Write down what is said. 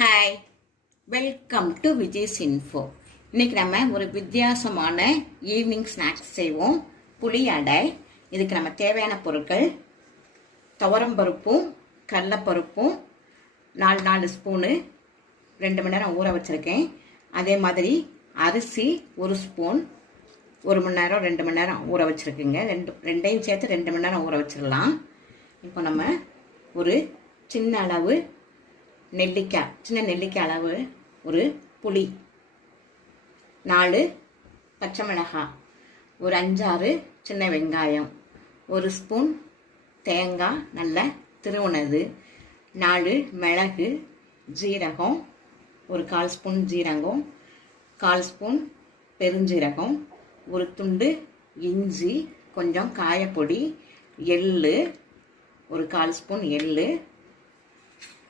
Hi, welcome to Vijay's info. இன்னைக்கு நம்ம ஒரு வித்தியாசமான ஈவினிங் ஸ்நாக்ஸ் செய்வோம். புளி அடை. இதுக்கு நம்ம தேவையான பொருட்கள்: துவரம்பருப்பும் கடலைப்பருப்பும் 4 ஸ்பூனு 2 மணி நேரம் ஊற வச்சுருக்கேன். அதே மாதிரி அரிசி 1 ஸ்பூன் 1 மணி நேரம் 2 மணி நேரம் ஊற வச்சுருக்குங்க. ரெண்டையும் சேர்த்து 2 மணி நேரம் ஊற வச்சிடலாம். இப்போ நம்ம ஒரு சின்ன அளவு நெல்லிக்காய், சின்ன நெல்லிக்காய் அளவு ஒரு புளி, 4 பச்சை மிளகாய், ஒரு 5-6 சின்ன வெங்காயம், 1 ஸ்பூன் தேங்காய் நல்ல திருவுனது, 4 மிளகு, ஜீரகம், ஒரு 1/4 ஸ்பூன் ஜீரகம், 1/4 ஸ்பூன் பெருஞ்சீரகம், ஒரு துண்டு இஞ்சி, கொஞ்சம் காயப்பொடி, எள்ளு, ஒரு 1/4 ஸ்பூன் எள்ளு,